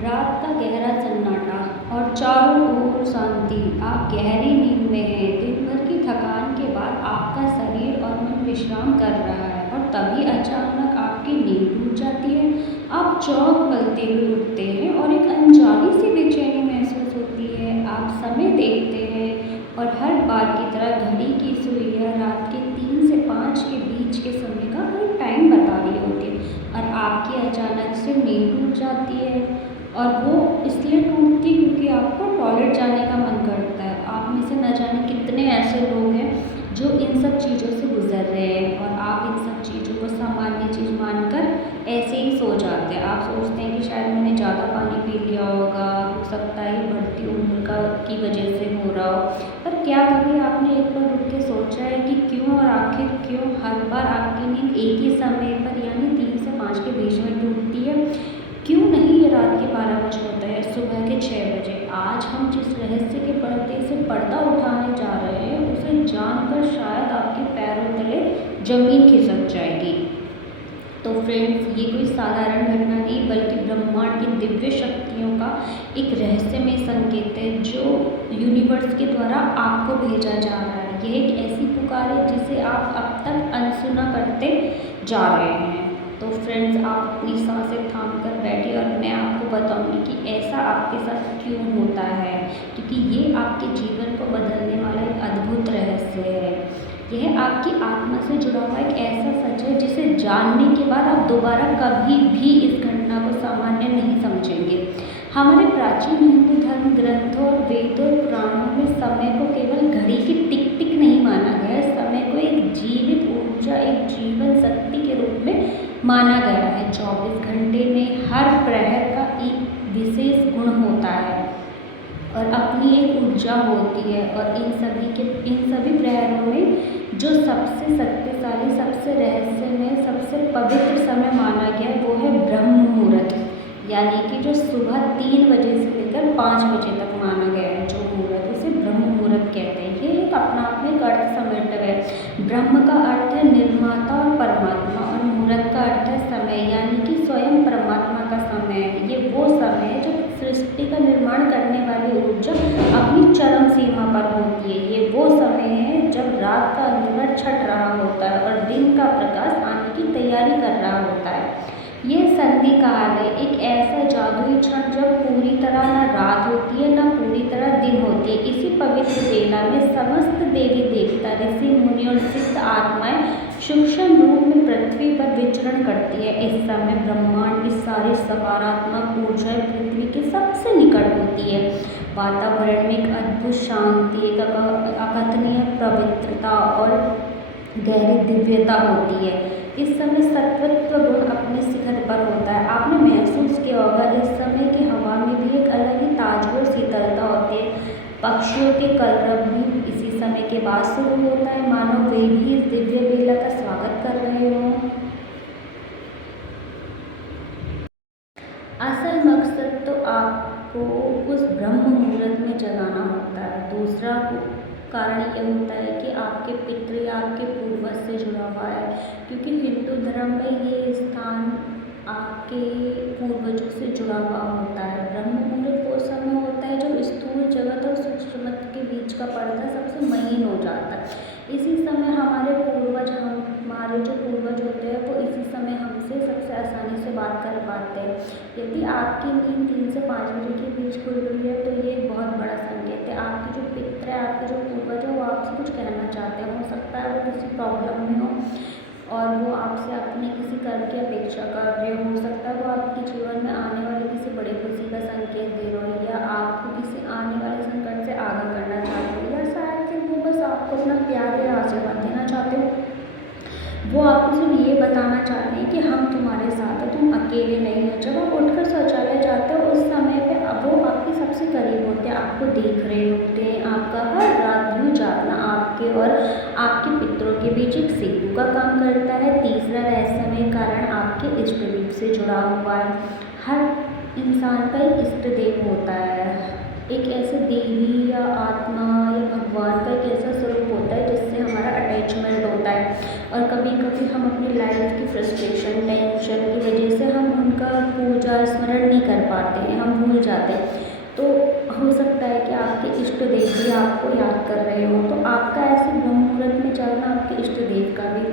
रात का गहरा सन्नाटा और चारों ओर शांति। आप गहरी नींद में हैं। दिन भर की थकान के बाद आपका शरीर और मन विश्राम कर रहा है और तभी अचानक आपकी नींद टूट जाती है। आप चौंक बलते हुए उठते हैं और एक अनजानी सी बेचैनी महसूस होती है। आप समय देखते हैं और हर बार की तरह घड़ी की सुइयां रात के 3 से 5 के बीच के समय का कोई टाइम बता रही होती है और आपकी अचानक से नींद टूट जाती है। और वो इसलिए टूटती क्योंकि आपको टॉयलेट जाने का मन करता है। आप में से न जाने कितने ऐसे लोग हैं जो इन सब चीज़ों से गुजर रहे हैं और आप इन सब चीज़ों को सामान्य चीज़ मानकर ऐसे ही सो जाते हैं। आप सोचते हैं कि शायद मैंने ज़्यादा पानी पी लिया होगा, हो सकता है बढ़ती उम्र की वजह से हो रहा हो। पर क्या कभी आपने एक बार रुक के सोचा है कि क्यों और आखिर क्यों हर बार आपकी नींद एक ही समय पर यानी 3 से 5 के बीच में टूटती है? क्यों नहीं ये रात के 12 बजे होता है, सुबह के 6 बजे? आज हम जिस रहस्य के पर्दे से पर्दा उठाने जा रहे हैं उसे जानकर शायद आपके पैरों तले जमीन खिसक जाएगी। तो फ्रेंड्स, ये कोई साधारण घटना नहीं बल्कि ब्रह्मांड की दिव्य शक्तियों का एक रहस्यमय संकेत है जो यूनिवर्स के द्वारा आपको भेजा जा रहा है। यह एक ऐसी पुकार है जिसे आप अब तक अनसुना करते जा रहे हैं। तो फ्रेंड्स, आप अपनी सांसें थाम कर बैठिए और मैं आपको बताऊंगी कि ऐसा आपके साथ क्यों होता है, क्योंकि ये आपके जीवन को बदलने वाला एक अद्भुत रहस्य है। यह आपकी आत्मा से जुड़ा हुआ एक ऐसा सच है जिसे जानने के बाद आप दोबारा कभी भी इस घटना को सामान्य नहीं समझेंगे। हमारे प्राचीन हिंदू धर्म ग्रंथों और वेदों और पुराणों में समय को केवल घड़ी की टिक टिक नहीं माना गया, समय को एक जीवित ऊर्जा, एक जीवन शक्ति के रूप में माना गया है। 24 घंटे में हर प्रहर का एक विशेष गुण होता है और अपनी एक ऊर्जा होती है और इन सभी प्रहरों में जो सबसे शक्तिशाली, सबसे रहस्यमय, सबसे पवित्र समय माना गया वो है ब्रह्म मुहूर्त, यानी कि जो सुबह 3 बजे से लेकर 5 बजे तक माना गया है जो मुहूर्त, उसे ब्रह्म मुहूर्त कहते हैं। ये एक अपना आप में एक अर्थ समेटे है। ब्रह्म का अर्थ है निर्माता और परमात्मा और मुहूर्त का अर्थ है समय, यानी कि स्वयं परमात्मा का समय है। ये वो समय है जब सृष्टि का निर्माण करने वाली ऊर्जा अपनी चरम सीमा पर होती है। ये वो समय है जब रात का अंधकार छट रहा होता है और दिन का प्रकाश आने की तैयारी कर रहा होता है। ये संधि काल है, एक ऐसा जादुई क्षण जब पूरी तरह न रात होती है न पूरी तरह दिन होती है। इसी पवित्र बेला में समस्त देवी देवता, ऋषि मुनि और सिद्ध आत्माएं सूक्ष्म रूप में पृथ्वी पर विचरण करती है। इस समय ब्रह्मांड की सारी सकारात्मक ऊर्जाएं पृथ्वी के सबसे निकट होती है। वातावरण में एक अद्भुत शांति, एक अकथनीय पवित्रता और गहरी दिव्यता होती है। इस समय सत्वत्व गुण अपने शिखर पर होता है। आपने महसूस किया होगा इस समय की हवा में भी एक अलग ही ताजगी और शीतलता होती है। पक्षियों के कलरव भी इसी समय के बाद शुरू होता है, मानो वे भी इस दिव्य बेला का स्वागत कर रहे हों। असल मकसद तो आपको उस ब्रह्म मुहूर्त में जगाना होता है। दूसरा कारण यह होता है कि आपके पितृ या आपके पूर्वज से जुड़ा हुआ है, क्योंकि हिंदू धर्म में ये स्थान आपके पूर्वजों से जुड़ा हुआ होता है। ब्रह्म मुहूर्त वो समय होता है जब स्थूल जगत और सूक्ष्म जगत के बीच का पर्दा सबसे महीन हो जाता है। इसी समय हमारे जो पूर्वज होते हैं वो इसी समय हमसे सबसे आसानी से बात कर पाते हैं। यदि आपकी नींद 3 से 5 बजे के बीच खुल रही है तो ये एक बहुत बड़ा संकेत है। आपके जो पितृ है, आपके जो पूर्वज है, वो आपसे कुछ कहना चाहते हैं। हो सकता है वो किसी प्रॉब्लम में हो और वो आपसे अपने किसी कर्म की अपेक्षा कर रहे हो सकता है वो आपके जीवन में आने वाली किसी बड़ी खुशी का संकेत दे रहे हो या आपको किसी आने वाले संकट से आगाह करना चाहते हो, या शायद कि वो बस आपको अपना प्यार या आशीर्वाद देना चाहते हो। वो आपको सिर्फ ये बताना चाहते हैं कि हम तुम्हारे साथ हैं, तुम अकेले नहीं हो। जब आप उठकर शौचालय जाते हो उस समय पे वो आपके सबसे करीब होते हैं, आपको देख रहे होते हैं। आपका हर रात भर जागना आपके और आपके पितरों के बीच एक सेतु का काम करता है। तीसरा रहस्यमय कारण आपके इष्ट देव से जुड़ा हुआ है। हर इंसान का एक इष्ट देव होता है, एक ऐसे देवी या आत्मा या भगवान का एक ऐसा स्वरूप होता है जिससे हमारा अटैचमेंट होता है और कभी कभी हम अपनी लाइफ की फ्रस्ट्रेशन, टेंशन की वजह से हम उनका पूजा स्मरण नहीं कर पाते। पाते हैं, हम भूल जाते हैं। तो हो सकता है कि आपके इष्ट देव भी आपको याद कर रहे हो, तो आपका ऐसे ब्रह्म मुहूर्त में जाना आपके इष्ट देव का भी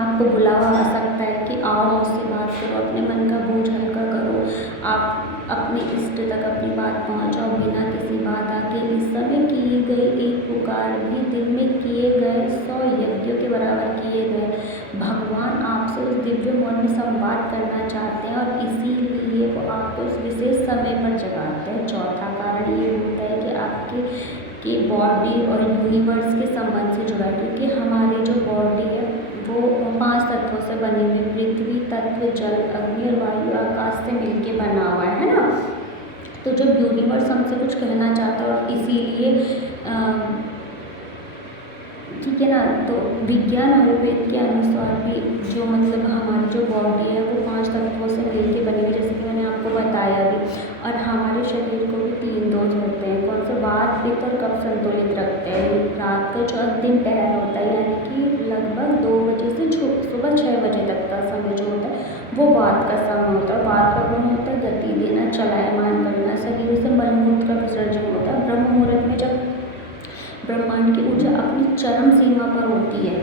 आपको बुलावा आ सकता है कि आओ मुझसे बात करो, अपने मन का बोझ हल्का करो, आप अपने इष्ट तक अपनी बात पहुंचाओ बिना किसी बाधा के। इस समय किए गए एक पुकार भी दिन में किए गए 100 यज्ञों के बराबर किए गए। भगवान आपसे उस दिव्य मन में संवाद करना चाहते हैं और इसीलिए वो आपको उस विशेष समय पर जगाते हैं। चौथा कारण ये होता है कि आपके बॉडी और यूनिवर्स के संबंध से जुड़ा है, क्योंकि हमारी जो बॉडी है वो 5 तत्वों से बनी हुई, पृथ्वी तत्व, जल, अग्नि और वायु, आकाश से मिलके बना हुआ है ना। तो जो यूनिवर्स हमसे कुछ कहना चाहता है और इसीलिए ठीक है ना। तो विज्ञान आयुर्वेद के अनुसार भी जो मतलब हमारी जो बॉडी है वो 5 तत्वों से मिलकर बनी हुई, जैसे कि मैंने आपको बताया भी। और हमारे शरीर को भी 3 दोष होते हैं, कौन से? वात, पित्त और कफ संतुलित रखते हैं। रात का जो अंतिम पहर होता है, यानी कि लगभग 2 बजे से सुबह 6 बजे तक का समय जो होता है वो वात का समय होता है। वात का गुण होता है गति देना, चलायमान करना, शरीर से मलमूत्र का विसर्जन होता है। ब्रह्म मुहूर्त में जब ब्रह्मांड की ऊर्जा अपनी चरम सीमा पर होती है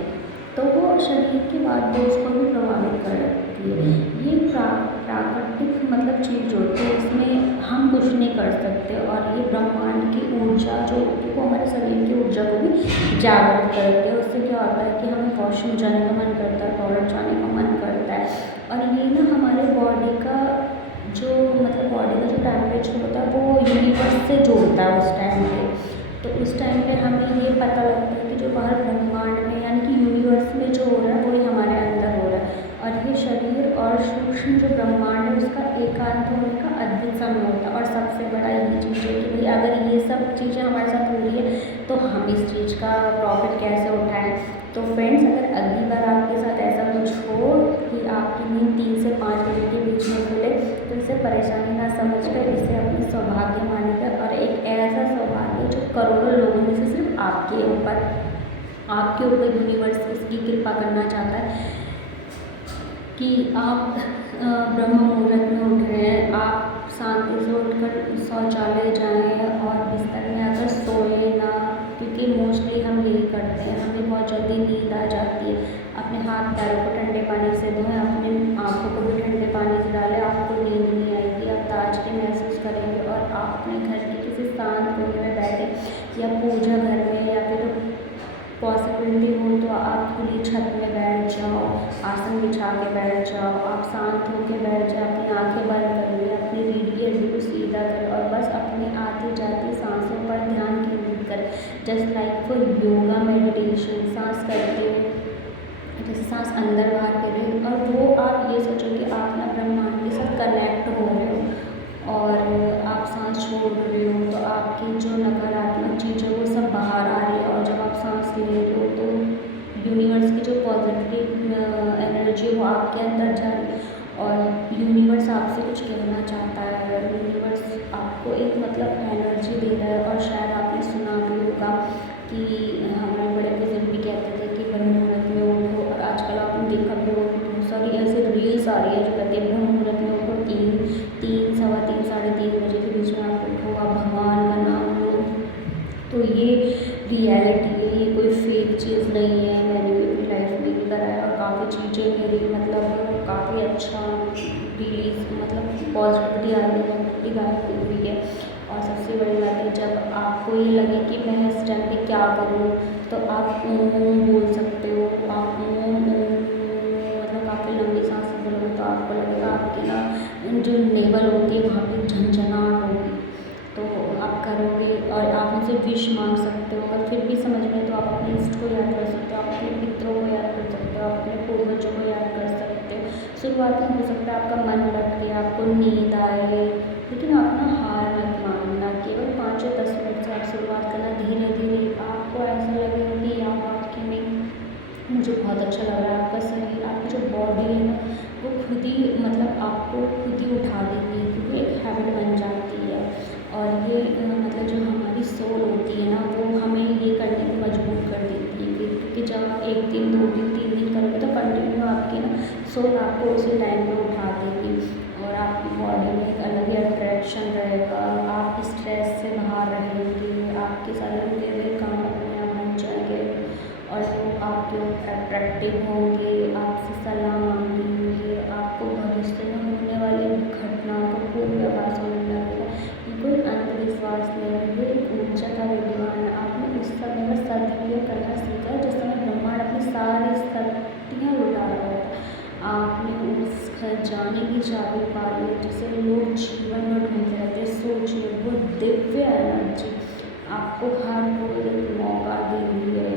तो वो शरीर के बाद दोष को भी प्रभावित कर सकती है। ये प्राकृतिक मतलब चीज़ होती है, इसमें हम कुछ नहीं कर सकते। और ये ब्रह्मांड की ऊर्जा जो होती है वो हमारे शरीर की ऊर्जा को भी जागृत करती है। उससे क्या होता है कि हमें वॉशरूम जाने का मन करता है, टॉयलेट जाने का मन करता है। और ये ना हमारे बॉडी का जो मतलब बॉडी का जो टेम्परेचर होता है वो यूनिवर्स से जोड़ता है उस टाइम पे। तो उस टाइम पे हमें ये पता लगता है कि जो बाहर ब्रह्मांड में यानी कि यूनिवर्स में जो हो रहा है वही हमारे अंदर हो रहा है। और ये शरीर और सूक्ष्म जो ब्रह्मांड है उसका एकांत होने का अद्भुत समय होता है। और सबसे बड़ा ये चीज़ है कि भाई अगर ये सब चीज़ें हमारे साथ हो रही है तो हम इस चीज़ का प्रॉफिट कैसे उठाएं। तो फ्रेंड्स, अगर अगली बार आपके साथ ऐसा कुछ हो कि आपकी नींद 3 से 5 बजे के बीच में खुले तो इसे परेशानी ना समझकर इसे अपनी सौभाग्य मानकर, और एक ऐसा सौभाग्य जो करोड़ों लोगों में से सिर्फ आपके ऊपर यूनिवर्स इसकी कृपा करना चाहता है कि आप ब्रह्म मुहूर्त में उठ रहे हैं, आप शांति से उठकर शौचालय जाएं और बिस्तर में आकर सोए ना, क्योंकि मोस्टली हम यही करते हैं, हमें बहुत जल्दी नींद आ जाती है। अपने हाथ पैरों को ठंडे पानी से धोएं, अपने आँखों को भी ठंडे पानी से डालें, आपको नींद नहीं आएगी, आप ताजगी महसूस करेंगे। और आप अपने घर के किसी शांत कोने में बैठे या पूजा घर में, या फिर पॉसिबिलिटी हो तो आप खुली छत में बैठ जाओ, आसन बिछा के बैठ जाओ, आप शांत होकर बैठ जाओ, अपनी आंखें बंद करिए, अपनी रीढ़ की हड्डी को सीधा करें और बस अपनी आती जाती सांसों पर ध्यान केंद्रित करें। Just like for yoga meditation, सांस करते हुए जैसे सांस अंदर बाहर करें, और वो आप ये सोचो कि आप ना ब्रह्मांड के साथ कनेक्ट हो रहे हो और आप सांस छोड़ रहे हो तो आपकी जो नकारात्मक चीज़ें वो सब बाहर आ रही है। और जब आप सांस ले रहे हो तो यूनिवर्स की जो पॉजिटिव एनर्जी वो आपके अंदर जा रही है और यूनिवर्स आपसे कुछ कहना चाहता है। यूनिवर्स आपको एक मतलब एनर्जी दे रहा है। और शायद आपने सुना भी होगा कि हमारे बड़े बुजुर्ग भी कहते थे कि ब्रह्म मुहूर्त में उठो, और आजकल आपने देखा भी होगा कि बहुत सारी ऐसे रील्स आ रही है जो कहते हैं ब्रह्म मुहूर्त में उठो, 3, सवा 3, साढ़े 3 बजे के बीच में आप उठो, आप भगवान का नाम लो। तो ये रियलिटी है, ये कोई फेक चीज़ नहीं है। मैंने भी अपनी लाइफ में भी कराया और काफ़ी चीज़ें मेरी मतलब काफ़ी अच्छा रिलीज मतलब पॉजिटिविटी आ रही है, नेगेटिव हुई है। और सबसे बड़ी बात है, जब आपको ये लगे कि मैं इस टाइम पे क्या करूँ तो आप ओम बोल सकते हो। आप ओम मतलब काफ़ी लंबी सांस बोलोगे तो आपको लगेगा आपकी ना जो नेवल होती है वहाँ पे झंझनाहट होगी। तो आप करोगे और आप उनसे विश मांग सकते हो। अगर फिर भी समझ में तो आप अपने इष्ट को याद कर सकते हो, आप अपने पितरों को याद कर सकते हो, आप अपने पूर्वजों को याद कर सकते हो। शुरुआत में हो सकता है आपका मन भटके, आपको नींद आए, लेकिन आप ना हार मत मानना। केवल 5 या 10 मिनट से आप शुरुआत करना, धीरे धीरे आपको ऐसा लगेगा कि यार वाकई में मुझे बहुत अच्छा लग रहा है। आपका शरीर, आपकी जो बॉडी है ना वो खुद ही मतलब आपको खुद ही उठा देती है, क्योंकि एक हैबिट बन जाती है। और ये मतलब जो हमारी सोल होती है ना वो हमें ये करने पर मजबूर कर देती है, क्योंकि जब आप 1 दिन 2 दिन 3 दिन करोगे तो कंटिन्यू आपकी ना सोल आपको उसी टाइम पे उठा देगी और आपकी बॉडी में एक अलग ही अट्रैक्ट डायरेक्शन रहेगा, आप स्ट्रेस से बाहर रहेंगे, आपके सारे रुके हुए काम अपने आप बन जाएंगे और लोग आपके अट्रैक्टिव होंगे, आपसे सलाह मांगेंगे, आपको भविष्य में होने वाली घटनाओं का पूर्वाभास होने लगेगा। ये कोई अंधविश्वास नहीं है, ये एक ऊर्जा का विज्ञान है। आपने उस समय का सदुपयोग करना सीखा है जिस समय ब्रह्मांड अपनी सारी शक्तियाँ लुटा रहा था। आपने उस खजाने की चाबी पा ली जिसे लोग जीवन में ढूंढते रहते हैं। सोचिए, वो दिव्य एनर्जी आपको हर रोज एक मौका दे रही है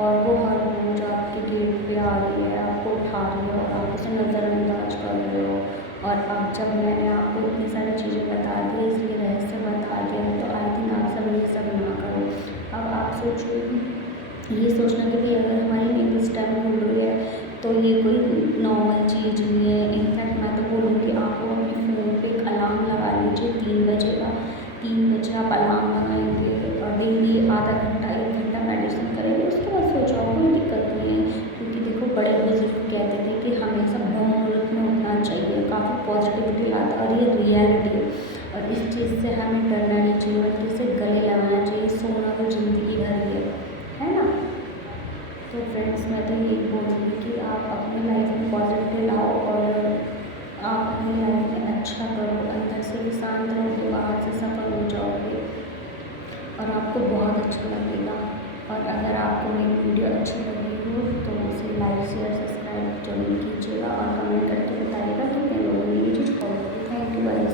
और वो हर रोज आपके गेट पे आ रही है, आपको उठा रही है और आप उसे नज़रअंदाज कर रहे हो। और अब जब मैंने आपको इतनी सारी चीज़ें बता दी, इसलिए रहस्य बता दिया है, तो आई थिंक आप सब ये सब ना करो। अब आप सोचो कि ये सोचना कि भाई अगर हमारी नींद इस टाइम खुल रही है तो ये कोई नॉर्मल चीज़ नहीं है। इनफैक्ट मैं तो बोलूँगी आपको अपने फ़ोन पे एक अलार्म लगा लीजिए 3 बजे का। 3 बजे आप अलार्म लगाएंगे और डेली आधा घंटा 1 घंटा मेडिटेशन करेंगे, उसके बाद सो जाओ, कोई दिक्कत नहीं है। क्योंकि देखो, बड़े बुजुर्ग कहते थे कि हमेशा ब्रह्म मुहूर्त में उठना चाहिए, काफ़ी पॉजिटिविटी लाता है और ये रियलिटी है। और इस चीज़ से हमें डरना नहीं चाहिए, बल्कि इसे गले लगाना चाहिए। सोना तो ज़िंदगी भर है ना। तो फ्रेंड्स, मैं तो यही बोलूँगी कि आप अपनी लाइफ में पॉजिटिव लाओ और आप अपनी लाइफ में अच्छा करो, अंदर से भी शांत रहोगे, बाहर से सफल हो जाओगे और आपको बहुत अच्छा लगेगा। और अगर आपको मेरी वीडियो अच्छी लगी हो तो उसे लाइक शेयर सब्सक्राइब जरूर कीजिएगा और कमेंट करके बताइएगा कि कितने लोगों ने ये चीज़ फॉलो की। Thank you guys.